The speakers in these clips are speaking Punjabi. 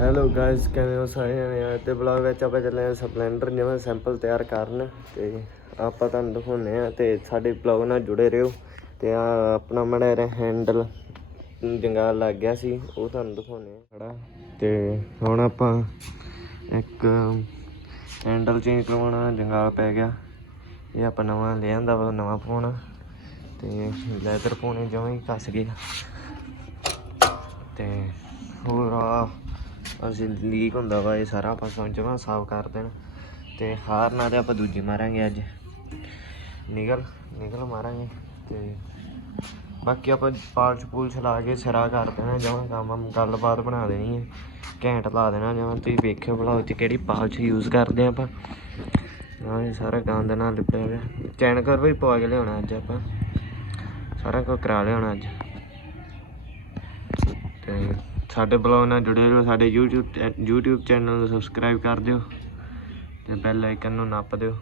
ਹੈਲੋ ਗਾਇਸ ਕਿਵੇਂ ਹੋ ਸਾਰੇ ਜਣੇ ਅੱਜ ਦੇ ਬਲੌਗ ਵਿੱਚ ਆਪਾਂ ਚੱਲੇ ਹਾਂ ਸਪਲੈਂਡਰ ਜਿਵੇਂ ਸੈਂਪਲ ਤਿਆਰ ਕਰਨ ਤੇ ਆਪਾਂ ਤੁਹਾਨੂੰ ਦਿਖਾਉਂਦੇ ਆ ਤੇ ਸਾਡੇ ਬਲੌਗ ਨਾਲ ਜੁੜੇ ਰਹੋ ਤੇ ਆ ਆਪਣਾ ਮੜਾ ਰਿਹਾ ਹੈਂਡਲ ਜੰਗਾਲ ਲੱਗ ਗਿਆ ਸੀ, ਉਹ ਤੁਹਾਨੂੰ ਦਿਖਾਉਂਦੇ ਆ ਖੜਾ ਤੇ ਹੁਣ ਆਪਾਂ ਇੱਕ ਹੈਂਡਲ ਚੇਂਜ ਕਰਵਾਉਣਾ, ਜੰਗਾਲ ਪੈ ਗਿਆ। ਇਹ ਆਪਾਂ ਨਵਾਂ ਲਿਆਂਦਾ ਵਾ, ਨਵਾਂ ਪਾਉਣਾ। ਤੇ ਲੈਦਰ ਪਾਉਣੇ, ਜਮਾਂ ਹੀ ਕੱਸ ਗਿਆ ਤੇ ਹੋਰ ਆ ਅਸੀਂ ਲੀਕ ਹੁੰਦਾ ਵਾ, ਇਹ ਸਾਰਾ ਆਪਾਂ ਸਮਝ ਸਾਫ਼ ਕਰ ਦੇਣਾ। ਤੇ ਹਾਰ ਨਾਲ ਤੇ ਆਪਾਂ ਦੂਜੀ ਮਾਰਾਂਗੇ ਅੱਜ। ਨਿਕਲ ਨਿਕਲ ਮਾਰਾਂਗੇ। ਤੇ ਬਾਕੀ ਆਪਾਂ ਪਾਲਚ ਪੂਲਚ ਲਾ ਕੇ ਸਿਰਾ ਕਰ ਦੇਣਾ, ਜਮਾਂ ਕੰਮ ਗੱਲਬਾਤ ਬਣਾ ਦੇਣੀ ਹੈ ਘੈਂਟ ਲਾ ਦੇਣਾ, ਜਮਾਂ ਤੁਸੀਂ ਵੇਖਿਓ ਭਲਾ ਉਹ 'ਚ ਕਿਹੜੀ ਪਾਲਚ ਯੂਜ਼ ਕਰਦੇ ਆ ਆਪਾਂ। ਹਾਂ, ਇਹ ਸਾਰਾ ਗੰਦ ਨਾਲ ਲਿਪਿਆ ਹੋਇਆ। ਚੈਨ ਕਰ ਵੀ ਪਵਾ ਕੇ ਲਿਆਉਣਾ ਅੱਜ ਆਪਾਂ। ਸਾਰਾ ਕੁਝ ਕਰਾ ਲਿਆਉਣਾ ਅੱਜ। ਤੇ ਸਾਡੇ ਬਲੌਗ ਨਾਲ ਜੁੜੇ ਰਹੋ, ਸਾਡੇ YouTube ਚੈ- YouTube ਚੈਨਲ ਨੂੰ ਸਬਸਕ੍ਰਾਈਬ ਕਰ ਦਿਓ ਤੇ ਬੈਲ ਆਈਕਨ ਨੂੰ ਨੱਪ ਦਿਓ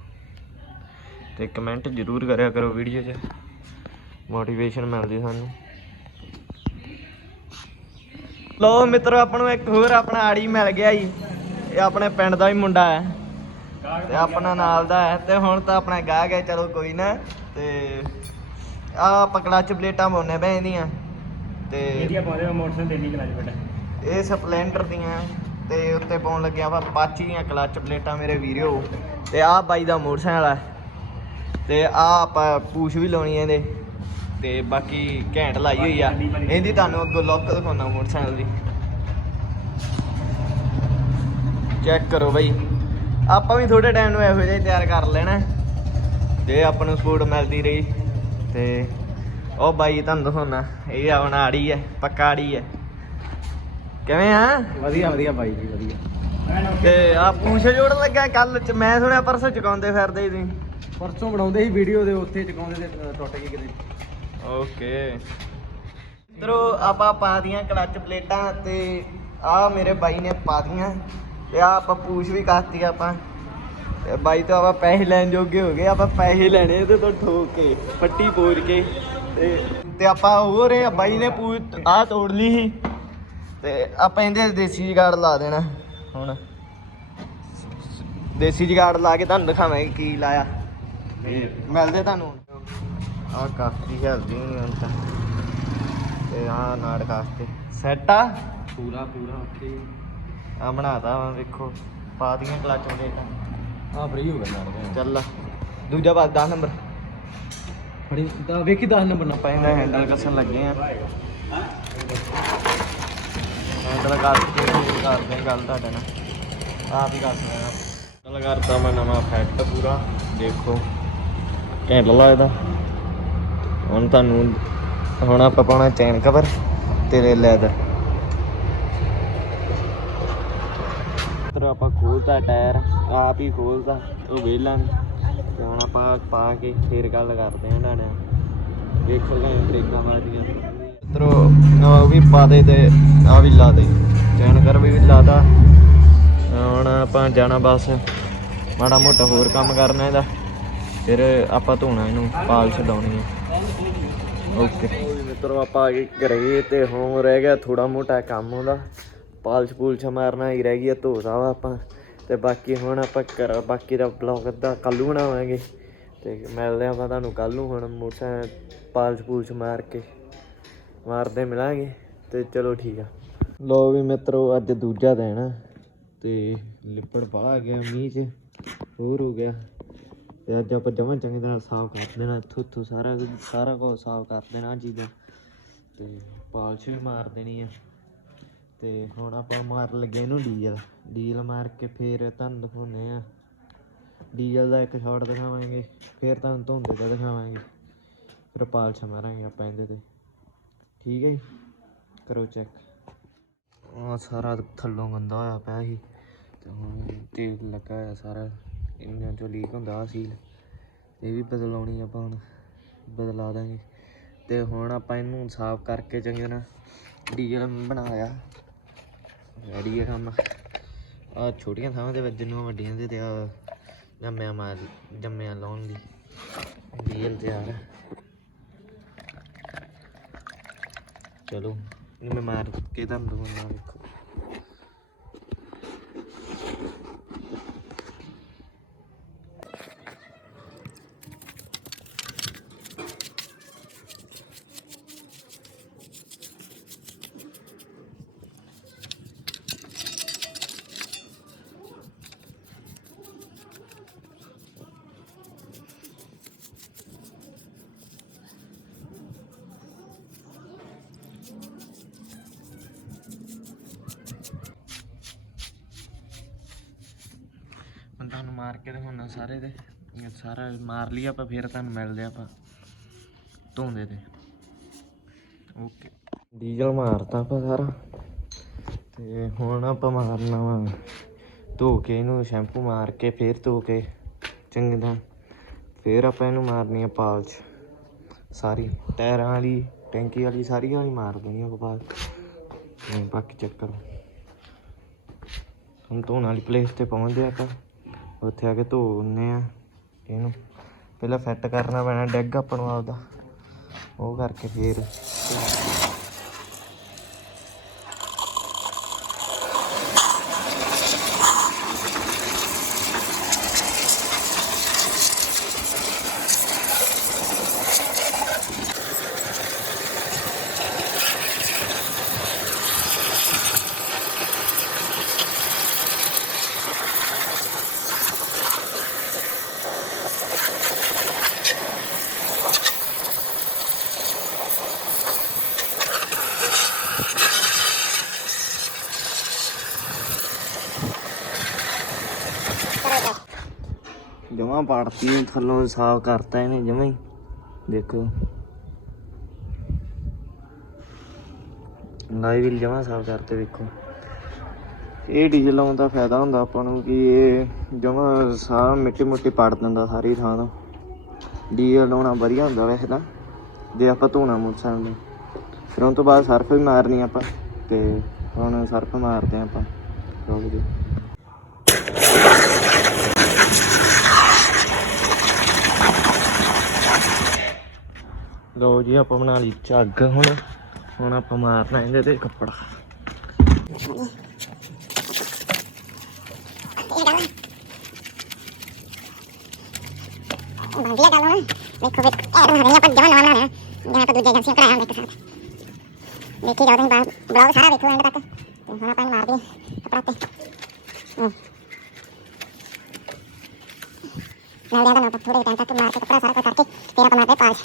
ਤੇ ਕਮੈਂਟ ਜ਼ਰੂਰ ਕਰਿਆ ਕਰੋ ਵੀਡੀਓ 'ਚ। ਮੋਟੀਵੇਸ਼ਨ ਮਿਲਦੀ ਸਾਨੂੰ। ਲੋ ਮਿੱਤਰੋ, ਆਪਾਂ ਨੂੰ ਇੱਕ ਹੋਰ ਆਪਣਾ ਆੜੀ ਮਿਲ ਗਿਆ ਜੀ। ਇਹ ਆਪਣੇ ਪਿੰਡ ਦਾ ਹੀ ਮੁੰਡਾ ਹੈ। ਤੇ ਆਪਣਾ ਨਾਲ ਦਾ ਹੈ। ਤੇ ਹੁਣ ਤਾਂ ਆਪਣਾ ਗਾਹ ਗਿਆ ਚਲੋ ਕੋਈ ਨਾ। ਤੇ ਆ ਪਕੜਾ ਚ ਪਲੇਟਾਂ ਪਾਉਣੇ ਪਏ ਇਹਦੀਆਂ। ਤੇ ਇਹਦੀਆਂ ਪਾਉਂਦੇ ਆ ਮੋਟਰਸਾਈਕਲ ਤੇ ਨਹੀਂ ਕਲਾਜ ਬੇਟਾ। ਇਹ ਸਪਲੈਂਡਰ ਦੀਆਂ ਤੇ ਉੱਤੇ ਪਾਉਣ ਲੱਗਿਆ ਵਾ ਪਾਚੀ ਦੀਆਂ ਕਲੱਚ ਪਲੇਟਾਂ ਮੇਰੇ ਵੀਰਿਓ ਤੇ ਆਹ ਬਾਈ ਦਾ ਮੋਟਰਸਾਈਕਲ ਆ। ਤੇ ਆ ਆਪਾਂ ਪੂਛ ਵੀ ਲਾਉਣੀ ਹੈ ਇਹਦੇ। ਤੇ ਬਾਕੀ ਘੈਂਟ ਲਾਈ ਹੋਈ ਆ। ਇਹਦੀ ਤੁਹਾਨੂੰ ਅੱਗੋਂ ਲੁੱਕ ਦਿਖਾਉਣਾ ਮੋਟਰਸਾਈਕਲ ਦੀ। ਚੈੱਕ ਕਰੋ ਬਾਈ। ਆਪਾਂ ਵੀ ਥੋੜੇ ਟਾਈਮ ਨੂੰ ਇਹੋ ਜਿਹਾ ਹੀ ਤਿਆਰ ਕਰ ਲੈਣਾ। ਜੇ ਆਪਾਂ ਨੂੰ ਸਪੋਰਟ ਮਿਲਦੀ ਰਹੀ। ਤੇ ਉਹ ਬਾਈ ਤੁਹਾਨੂੰ ਦਿਖਾਉਣਾ। ਇਹ ਆਪਣਾ ਆੜੀ ਹੈ ਪੱਕਾ ਆੜੀ ਹੈ। ਕਿਵੇਂ ਆ? ਵਧੀਆ ਵਧੀਆ ਬਾਈ ਜੀ ਵਧੀਆ। ਤੇ ਆ ਪੂਛ ਜੋੜ ਲੱਗਾ ਕੱਲ ਚ ਮੈਂ ਸੁਣਿਆ ਪਰਸੋਂ ਚੁਕਾਉਂਦੇ ਫਿਰਦੇ ਸੀ। ਪਰਸੋਂ ਬਣਾਉਂਦੇ ਸੀ ਵੀਡੀਓ ਦੇ ਉੱਥੇ ਚਕਾਉਂਦੇ ਤੇ ਟੁੱਟ ਗਈ ਕਿਤੇ। ਓਕੇ। ਮਿੱਤਰੋ ਆਪਾਂ ਪਾ ਦੀਆਂ ਕਲੱਚ ਪਲੇਟਾਂ ਤੇ ਆ ਮੇਰੇ ਬਾਈ ਨੇ ਪਾ ਦੀਆਂ ਤੇ ਆ ਆਪਾਂ ਪੂਛ ਵੀ ਕੱਸਤੀ ਆਪਾਂ। ਤੇ ਬਾਈ ਤੋਂ ਆਪਾਂ ਪੈਸੇ ਲੈਣ ਜੋਗੇ ਹੋ ਗਏ ਆਪਾਂ ਪੈਸੇ ਲੈਣੇ ਇਹਦੇ ਤੋਂ ਠੋਕ ਕੇ ਪੱਟੀ ਪੋਰ ਕੇ। ਤੇ ਤੇ ਆਪਾਂ ਹੋ ਰਹੇ ਬਾਈ ਨੇ ਪੂਛ ਆ ਤੋੜ ਲਈ ਸੀ। ਤੇ ਆਪਾਂ ਇਹਦੇ ਦੇਸੀ ਜਗਾੜ ਲਾ ਦੇਣਾ। ਹੁਣ ਦੇਸੀ ਜਗਾੜ ਲਾ ਕੇ ਤੁਹਾਨੂੰ ਦਿਖਾਵਾਂਗੇ ਕੀ ਲਾਇਆ। ਤੇ ਮਿਲਦੇ ਤੁਹਾਨੂੰ ਆ ਕਾਫੀ ਹੈਲਦੀ ਨਹੀਂ ਹੁਣ ਤਾਂ। ਤੇ ਆ ਨਾੜ ਕਾਸਤੇ ਸੈੱਟ ਆ? ਪੂਰਾ ਪੂਰਾ ਓਕੇ ਆ ਬਣਾਤਾ ਵਾ ਵੇਖੋ। ਪਾ ਦੀਆਂ ਕਲਚ ਪਲੇਟਾਂ ਆ ਫ੍ਰੀ ਹੋ ਗਿਆ ਨਾਲ ਚੱਲ ਦੂਜਾ ਬਾਦ 10 ਨੰਬਰ ਫੜੀ ਤਾਂ ਵੇਖੀ 10 ਨੰਬਰ ਨਾ ਆਪਾਂ ਇਹਦਾ ਹੈਂਡਲ ਕੱਸਣ ਲੱਗੇ ਆ। ਹੈਂਡਲ ਕਰਕੇ ਕਰਦੇ ਗੱਲ ਤੁਹਾਡੇ ਨਾਲ। ਆਪ ਹੀ ਕਰ ਦੇਣਾ ਚੱਲ ਕਰਤਾ ਮੈਂ ਨਵਾਂ ਫੈਟ ਪੂਰਾ ਦੇਖੋ। ਘੈਂਟ ਲੱਗਦਾ ਹੁਣ ਤੁਹਾਨੂੰ ਹੁਣ ਆਪਾਂ ਪਾਉਣਾ ਚੈਨ ਕਵਰ ਤੇਰੇ ਲੈਦਰ ਤਰ ਆਪਾਂ ਖੋਲਤਾ ਟਾਇਰ ਆਪ ਹੀ ਖੋਲਦਾ, ਉਹ ਵੇਲਾਂ ਤੇ ਹੁਣ ਆਪਾਂ ਪਾ ਕੇ ਫੇਰ ਗੱਲ ਕਰਦੇ ਆਂ ਇਹਨਾਂ ਨਾਲ। ਵੇਖੋ ਗਏ ਬ੍ਰੇਕਾਂ ਮਾਰਦੀਆਂ। ਤਰੋ ਉਹ ਵੀ ਪਾ ਦੇ ਤੇ ਆ ਵੀ ਲਾ ਦੇ। ਚੈਨ ਕਰ ਵੀ ਲਾਦਾ। ਹੁਣ ਆਪਾਂ ਜਾਣਾ ਬਸ। ਮਾੜਾ ਮੋਟਾ ਹੋਰ ਕੰਮ ਕਰਨਾ ਇਹਦਾ। ਫਿਰ ਆਪਾਂ ਧੋਣਾ ਇਹਨੂੰ ਪਾਲਿਸ਼ ਲਾਉਣੀ ਹੈ ਓਕੇ। ਮਿੱਤਰੋ, ਆਪਾਂ ਆ ਗਏ ਘਰੇ ਤੇ ਹੁਣ ਰਹਿ ਗਿਆ ਥੋੜਾ ਮੋਟਾ ਕੰਮ ਉਹਦਾ। ਪਾਲਿਸ਼ ਪੂਲਸ਼ ਮਾਰਨਾ ਹੀ ਰਹਿ ਗਿਆ ਧੋਦਾ ਵਾ ਆਪਾਂ। ਤੇ ਬਾਕੀ ਹੁਣ ਆਪਾਂ ਕਰ ਬਾਕੀ ਦਾ ਬਲੌਗ ਅੱਧਾ ਕੱਲ ਨੂੰ ਬਣਾਵਾਂਗੇ। ਤੇ ਮਿਲਦੇ ਆਪਾਂ ਤੁਹਾਨੂੰ ਕੱਲ ਨੂੰ ਹੁਣ ਮੋਟਰ ਪਾਲਿਸ਼ ਪੂਲਛ ਮਾਰ ਕੇ, ਮਾਰਦੇ ਮਿਲਾਂਗੇ ਤੇ ਚਲੋ ਠੀਕ ਆ। ਲੋ ਵੀ ਮਿੱਤਰੋ, ਅੱਜ ਦੂਜਾ ਦਿਨ ਆ ਤੇ ਲਿਪੜ ਪਾ ਗਿਆ ਮੀਂਹ 'ਚ, ਹੋਰ ਹੋ ਗਿਆ। ਤੇ ਅੱਜ ਆਪਾਂ ਜਮਾਂ ਚੰਗੀ ਤਰ੍ਹਾਂ ਸਾਫ਼ ਕਰ ਦੇਣਾ, ਇੱਥੋਂ ਇੱਥੋਂ ਸਾਰਾ ਕੁਝ ਸਾਰਾ ਕੁਝ ਸਾਫ਼ ਕਰ ਦੇਣਾ ਆਹ ਚੀਜ਼ਾਂ। ਤੇ ਪਾਲਸ਼ ਵੀ ਮਾਰ ਦੇਣੀ ਆ। ਤੇ ਹੁਣ ਆਪਾਂ ਮਾਰ ਲੱਗੇ ਇਹਨੂੰ ਡੀਜ਼ਲ। ਡੀਜ਼ਲ ਮਾਰ ਕੇ ਫੇਰ ਤੁਹਾਨੂੰ ਦਿਖਾਉਂਦੇ ਆ ਡੀਜ਼ਲ ਦਾ ਇੱਕ ਸ਼ਾਟ ਦਿਖਾਵਾਂਗੇ, ਫੇਰ ਤੁਹਾਨੂੰ ਧੁੰਦੇ ਦਾ ਦਿਖਾਵਾਂਗੇ। ਫਿਰ ਪਾਲਿਸ਼ ਮਾਰਾਂਗੇ ਆਪਾਂ ਇਹਦੇ ਤੇ। ਠੀਕ ਹੈ ਜੀ? ਕਰੋ ਚੈੱਕ ਆ ਸਾਰਾ ਥੱਲੋਂ ਗੰਦਾ ਹੋਇਆ ਪਿਆ ਸੀ। ਤੇ ਹੁਣ ਤੇਲ ਲੱਗਾ ਹੋਇਆ ਸਾਰਾ। ਇੰਜਨ ਚੋਂ ਲੀਕ ਹੁੰਦਾ ਸੀਲ ਇਹ ਵੀ ਬਦਲਾਉਣੀ ਆਪਾਂ ਹੁਣ। ਬਦਲਾ ਦਾਂਗੇ। ਤੇ ਹੁਣ ਆਪਾਂ ਇਹਨੂੰ ਸਾਫ਼ ਕਰਕੇ ਚੰਗੇ ਤਰ੍ਹਾਂ ਡੀਜ਼ਲ ਬਣਾਇਆ। ਰੈਡੀ ਹੈ ਕੰਮ ਆ ਛੋਟੀਆਂ ਥਾਵਾਂ ਦੇ ਵਿੱਚ ਜਿਹਨੂੰ ਵੱਡੀਆਂ ਦੇ ਤੇ ਆ ਜੰਮਿਆ ਮਾਰ, ਜੰਮਿਆ ਲਾਉਣ ਦੀ ਡੀਜ਼ਲ ਤਿਆਰ ਹੈ ਚਲੋ, ਇਹਨੂੰ ਮੈਂ ਮਾਰ ਕੇ ਤੁਹਾਨੂੰ ਦਿਖਾਉਂਦਾ ਵੇਖੋ ਤੁਹਾਨੂੰ ਮਾਰ ਕੇ ਦਿਖਾਉਣਾ ਸਾਰੇ ਦੇ। ਸਾਰਾ ਮਾਰ ਲਈ ਆਪਾਂ, ਫਿਰ ਤੁਹਾਨੂੰ ਮਿਲਦੇ ਆਪਾਂ ਧੋਂਦੇ ਤੇ। ਓਕੇ ਡੀਜ਼ਲ ਮਾਰਤਾ ਆਪਾਂ ਸਾਰਾ। ਤੇ ਹੁਣ ਆਪਾਂ ਮਾਰਨਾ ਵਾ ਧੋ ਕੇ ਇਹਨੂੰ ਸ਼ੈਂਪੂ ਮਾਰ ਕੇ ਫਿਰ ਧੋ ਕੇ ਚੰਗੀ ਤਰ੍ਹਾਂ। ਫਿਰ ਆਪਾਂ ਇਹਨੂੰ ਮਾਰਨੀ ਆ ਪਾਲਚ ਸਾਰੀ ਟਾਇਰਾਂ ਵਾਲੀ, ਟੈਂਕੀ ਵਾਲੀ ਸਾਰੀਆਂ ਵਾਲੀ ਮਾਰ ਦੇਣੀ ਆ ਬਾਅਦ ਬਾਕੀ ਚੈੱਕ ਕਰੋ ਹੁਣ ਧੋਣ ਵਾਲੀ ਪਲੇਸ ਤੇ ਪਹੁੰਚਦੇ ਆਪਾਂ। ਉੱਥੇ ਆ ਕੇ ਧੋਨੇ ਆ। ਇਹਨੂੰ ਪਹਿਲਾਂ ਸੈੱਟ ਕਰਨਾ ਪੈਣਾ ਡੈਗ ਆਪਾਂ ਨੂੰ ਆਪਦਾ। ਉਹ ਕਰਕੇ ਫਿਰ ਜਮਾ ਪਾੜਤੀ ਥੱਲੋਂ ਸਾਫ਼ ਕਰਤਾ ਇਹਨੇ ਜਮਾ ਹੀ। ਦੇਖੋ। ਲਾਈਵ ਜਮਾ ਸਾਫ਼ ਕਰਤੇ, ਦੇਖੋ। ਇਹ ਡੀਜ਼ਲ ਲਾਉਣ ਦਾ ਫਾਇਦਾ ਹੁੰਦਾ ਆਪਾਂ ਨੂੰ ਕਿ ਇਹ ਜਮਾ ਸਾਹ ਮਿੱਟੀ ਮੁੱਟੀ ਪਾੜ ਦਿੰਦਾ ਸਾਰੀ ਥਾਂ ਤੋਂ। ਡੀਜ਼ਲ ਲਾਉਣਾ ਵਧੀਆ ਹੁੰਦਾ ਵੈਸੇ ਤਾਂ, ਜੇ ਆਪਾਂ ਧੋਣਾ ਮੋਟਰਸਾਈਕਲ ਨੂੰ। ਫਿਰ ਉਹ ਤੋਂ ਬਾਅਦ ਸਰਫ ਵੀ ਮਾਰਨੀ ਆਪਾਂ, ਤੇ ਹੁਣ ਸਰਫ ਮਾਰਦੇ ਹਾਂ ਆਪਾਂ। ਰੁਕ ਜੀ। ਲਓ ਜੀ ਆਪਾਂ ਬਣਾ ਲਈ ਝੱਗ ਹੁਣ ਹੁਣ ਆਪਾਂ ਮਾਰਨਾ ਇਹਦੇ ਤੇ ਕੱਪੜਾ ਵਧੀਆ ਗੱਲ ਹੋਣਾ ਵੇਖੋ ਵੇਖ ਇਹ ਤਾਂ ਹਰੇ ਆਪਾਂ ਜਮਾ ਨਵਾਂ ਬਣਾਉਣਾ ਜਿਵੇਂ ਆਪਾਂ ਦੂਜੇ ਏਜੰਸੀ ਕਰਾਇਆ ਹੁੰਦਾ ਇੱਕ ਸਾਥ ਦੇਖੀ ਜਾਓ ਤੁਸੀਂ ਬਲੌਗ ਸਾਰਾ ਵੇਖੋ ਐਂਡ ਤੱਕ ਤੇ ਹੁਣ ਆਪਾਂ ਇਹਨੂੰ ਮਾਰ ਦਈਏ ਕੱਪੜਾ ਤੇ ਹੂੰ ਮੈਂ ਲਿਆ ਤਾਂ ਥੋੜੇ ਟਾਈਮ ਤੱਕ ਮਾਰ ਕੇ ਕੱਪੜਾ ਸਾਰਾ ਕੁਝ ਕਰਕੇ ਫਿਰ ਆਪਾਂ ਮਾਰਦੇ ਪਾਲਸ਼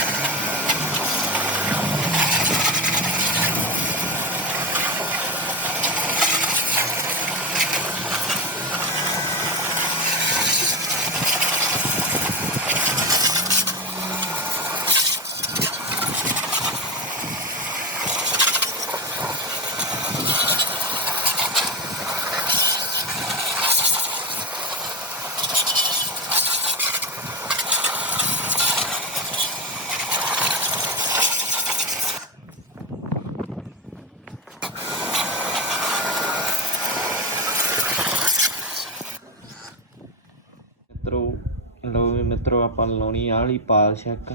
ਮਿੱਤਰੋ ਆਪਾਂ ਲਾਉਣੀ ਆਹ ਵਾਲੀ ਪਾਲਸ਼ ਇੱਕ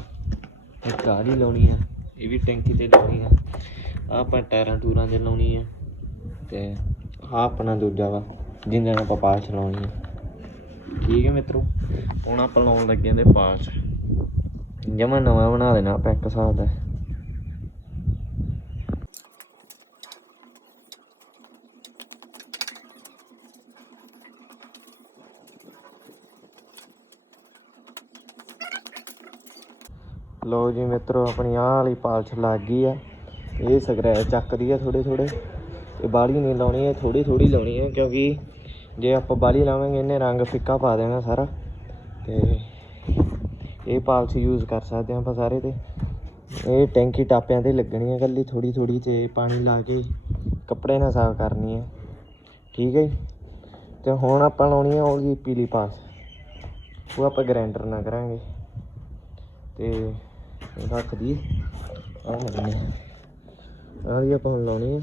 ਇੱਕ ਲਾਉਣੀ ਆ, ਇਹ ਵੀ ਟੈਂਕੀ ਤੇ ਲਾਉਣੀ ਆ। ਆਹ ਆਪਾਂ ਟਾਇਰਾਂ ਟੂਰਾਂ 'ਚ ਲਾਉਣੀ ਆ ਤੇ ਆਹ ਆਪਣਾ ਦੂਜਾ ਵਾ ਜਿੰਦੇ ਨਾਲ ਆਪਾਂ ਪਾਲਸ਼ ਲਾਉਣੀ ਆ। ਠੀਕ ਹੈ ਮਿੱਤਰੋ, ਹੁਣ ਆਪਾਂ ਲਾਉਣ ਲੱਗੇ ਆਂ ਤੇ ਪਾਲਸ਼ ਜਮਾ ਨਵਾਂ ਬਣਾ ਦੇਣਾ ਆਪਾਂ ਇੱਕ ਹਿਸਾਬ ਦਾ। ਲੋ ਜੀ ਮਿੱਤਰੋ, ਆਪਣੀ ਆਹ ਵਾਲੀ ਪਾਲਸ਼ ਲੱਗ ਗਈ ਆ। ਇਹ ਸਕਰੈਚ ਚੱਕਦੀ ਆ ਥੋੜੇ ਥੋੜੇ ਇਹ ਬਾਲੀ ਨਹੀਂ ਲਾਉਣੀ ਹੈ ਥੋੜੀ ਥੋੜੀ ਲਾਉਣੀ ਹੈ ਕਿਉਂਕਿ ਜੇ ਆਪਾਂ ਬਾਲੀ ਲਾਵਾਂਗੇ, ਇਹਨੇ ਰੰਗ ਫਿੱਕਾ ਪਾ ਦੇਣਾ ਸਾਰਾ। ਤੇ ਇਹ ਪਾਲਸ਼ ਯੂਜ਼ ਕਰ ਸਕਦੇ ਹਾਂ ਆਪਾਂ ਸਾਰੇ ਤੇ। ਇਹ ਟੈਂਕੀ ਟਾਪਿਆਂ ਤੇ ਲੱਗਣੀ ਹੈ ਇਕੱਲੀ ਥੋੜੀ ਥੋੜੀ ਤੇ ਪਾਣੀ ਲਾ ਕੇ ਕੱਪੜੇ ਨਾਲ ਸਾਫ਼ ਕਰਨੀ ਹੈ ਠੀਕ ਹੈ ਜੀ? ਤੇ ਹੁਣ ਆਪਾਂ ਲਾਉਣੀ ਹੈ ਉਹਦੀ ਪੀਲੀ ਪਾਲਸ। ਉਹ ਆਪਾਂ ਗ੍ਰਾਈਂਡਰ ਨਾਲ ਕਰਾਂਗੇ। ਤੇ ਰੱਖ ਦੀ ਆਹ ਲੱਗਣੀ ਆਹ ਵੀ ਆਪਾਂ ਲਾਉਣੀ ਹੈ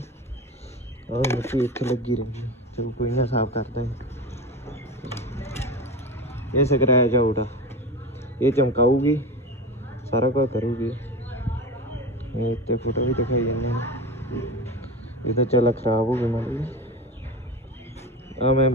ਆਹ ਮਿੱਟੀ ਇੱਥੇ ਲੱਗੀ ਰਹਿੰਦੀ ਹੈ ਚਲੋ ਕੋਈ ਨਾ, ਸਾਫ਼ ਕਰਦਾ ਹਾਂ ਇਹ ਸਕਰੈਚ ਆਊਟ ਆ। ਇਹ ਚਮਕਾਊਗੀ, ਸਾਰਾ ਕੁਝ ਕਰੂਗੀ। ਇਹ ਤੇ ਫੋਟੋ ਵੀ ਦਿਖਾਈ ਜਾਂਦੇ ਨੇ। ਇਹ ਤਾਂ ਚਲਾ ਖਰਾਬ ਹੋ ਗਈ ਮਾੜੀ ਆ ਮੈਂ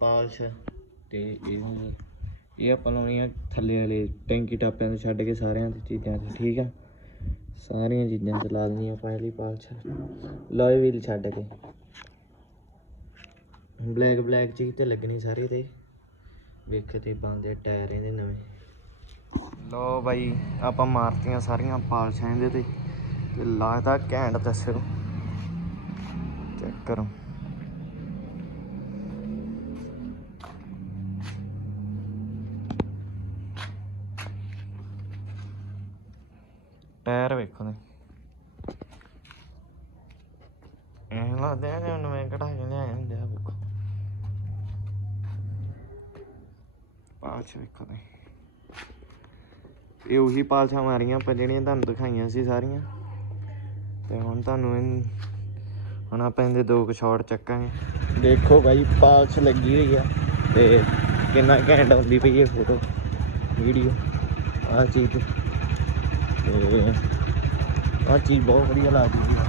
ਪਾਲਸ਼ ਤੇ ਇਹ ਇਹ ਆਪਾਂ ਲਾਉਣੀ ਆ ਥੱਲੇ ਵਾਲੇ ਟੈਂਕੀ ਟਾਪਿਆਂ ਤੋਂ ਛੱਡ ਕੇ ਸਾਰਿਆਂ ਦੀ ਚੀਜ਼ਾਂ 'ਚ ਠੀਕ ਆ? ਸਾਰੀਆਂ ਚੀਜ਼ਾਂ 'ਚ ਲਾ ਦੇਣੀ ਆਪਾਂ ਇਹਲੀ ਪਾਲਸ਼। ਲੋਏ ਵੀਲ ਛੱਡ ਕੇ। ਬਲੈਕ ਬਲੈਕ ਚੀਜ਼ ਤੇ ਲੱਗਣੀ ਸਾਰੇ ਤੇ। ਵੇਖੇ ਤੇ ਬੰਦੇ ਟਾਇਰ ਇਹਦੇ ਨਵੇਂ। ਲੋ ਬਾਈ, ਆਪਾਂ ਮਾਰਤੀਆਂ ਸਾਰੀਆਂ ਪਾਲਸ਼ਾਂ ਇਹਦੇ ਤੇ ਤੇ ਲਾਤਾ ਘੈਂਟ ਦੱਸਿਓ ਚੈੱਕ ਕਰੋ। ਟਾਇਰ ਵੇਖੋ ਨੇ ਇਹ ਲੱਗਦੇ ਆ ਜਿਵੇਂ ਨਵੇਂ ਕਢਾ ਕੇ ਲਿਆਏ ਹੁੰਦੇ ਆ, ਵੇਖੋ। ਪਾਲਸ਼ ਵੇਖੋ ਨੇ ਇਹ ਉਹੀ ਪਾਲਸ਼ਾਂ ਮਾਰੀਆਂ ਆਪਾਂ, ਜਿਹੜੀਆਂ ਤੁਹਾਨੂੰ ਦਿਖਾਈਆਂ ਸੀ ਸਾਰੀਆਂ। ਤੇ ਹੁਣ ਤੁਹਾਨੂੰ ਇਹ ਹੁਣ ਆਪਾਂ ਇਹਦੇ ਦੋ ਕੁ ਸ਼ਾਟ ਚੱਕਾਂਗੇ। ਦੇਖੋ ਭਾਈ ਪਾਲਸ਼ ਲੱਗੀ ਹੋਈ ਆ ਤੇ ਕਿੰਨਾ ਘੈਂਟ ਆਉਂਦੀ ਪਈ ਹੈ ਫੋਟੋ ਵੀਡੀਓ ਆ ਚੀਜ਼। ਤੇ ਆ ਚੀਜ਼ ਬਹੁਤ ਵਧੀਆ ਲੱਗਦੀ ਹੈ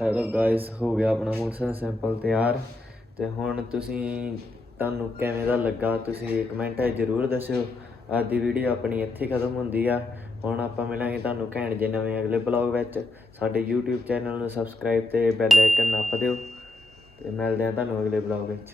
ਹੈਲੋ ਗਾਇਸ ਹੋ ਗਿਆ ਆਪਣਾ ਮੋਟਰਸਾਈਕਲ ਸੈਂਪਲ ਤਿਆਰ। ਤੇ ਹੁਣ ਤੁਸੀਂ ਤੁਹਾਨੂੰ ਕਿਵੇਂ ਦਾ ਲੱਗਾ, ਤੁਸੀਂ ਕਮੈਂਟ ਜ਼ਰੂਰ ਦੱਸਿਓ। ਅੱਜ ਦੀ ਵੀਡੀਓ ਆਪਣੀ ਇੱਥੇ ਖਤਮ ਹੁੰਦੀ ਆ। ਹੁਣ ਆਪਾਂ ਮਿਲਾਂਗੇ ਤੁਹਾਨੂੰ ਘੈਂਟ ਜੇ ਨਵੇਂ ਅਗਲੇ ਬਲੌਗ ਵਿੱਚ। ਸਾਡੇ YouTube ਚੈਨਲ ਨੂੰ ਸਬਸਕ੍ਰਾਈਬ ਤੇ ਬੈਲ ਆਈਕਨ ਨੱਪ ਦਿਓ। ਤੇ ਮਿਲਦੇ ਆ ਤੁਹਾਨੂੰ ਅਗਲੇ ਬਲੌਗ ਵਿੱਚ।